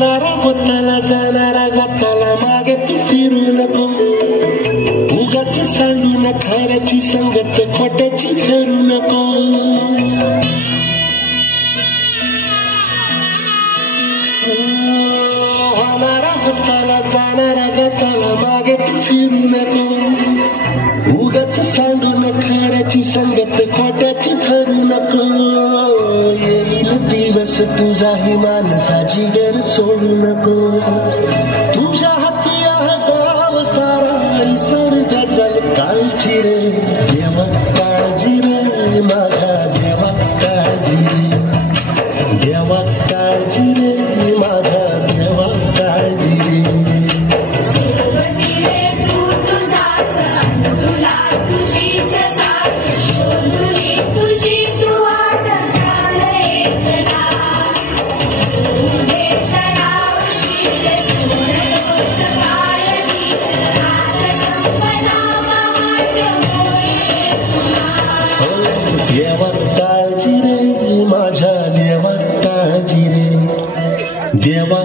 होणारा होताला जाणारा जाताला मागे तू फिरू नको उगाच सांडून खायची संगत खोट्याची करू नको होणारा होताला जाणारा जाताला मागे तू फिरू नको उगाच सांडून खायची संगत खोट्याची करू नको येईल दिवस तुझाही माणसाची गर सोडू नको तुझ्या हाती आहे गाव सारा निसर्ग जल काळजी रे देवा काळजी रे माझ्या देवा काळजी रे देवा काळजी रे माझ्या देवा काळजी रे देवा काळजी रे माझ्या देवा काळजी रे देवा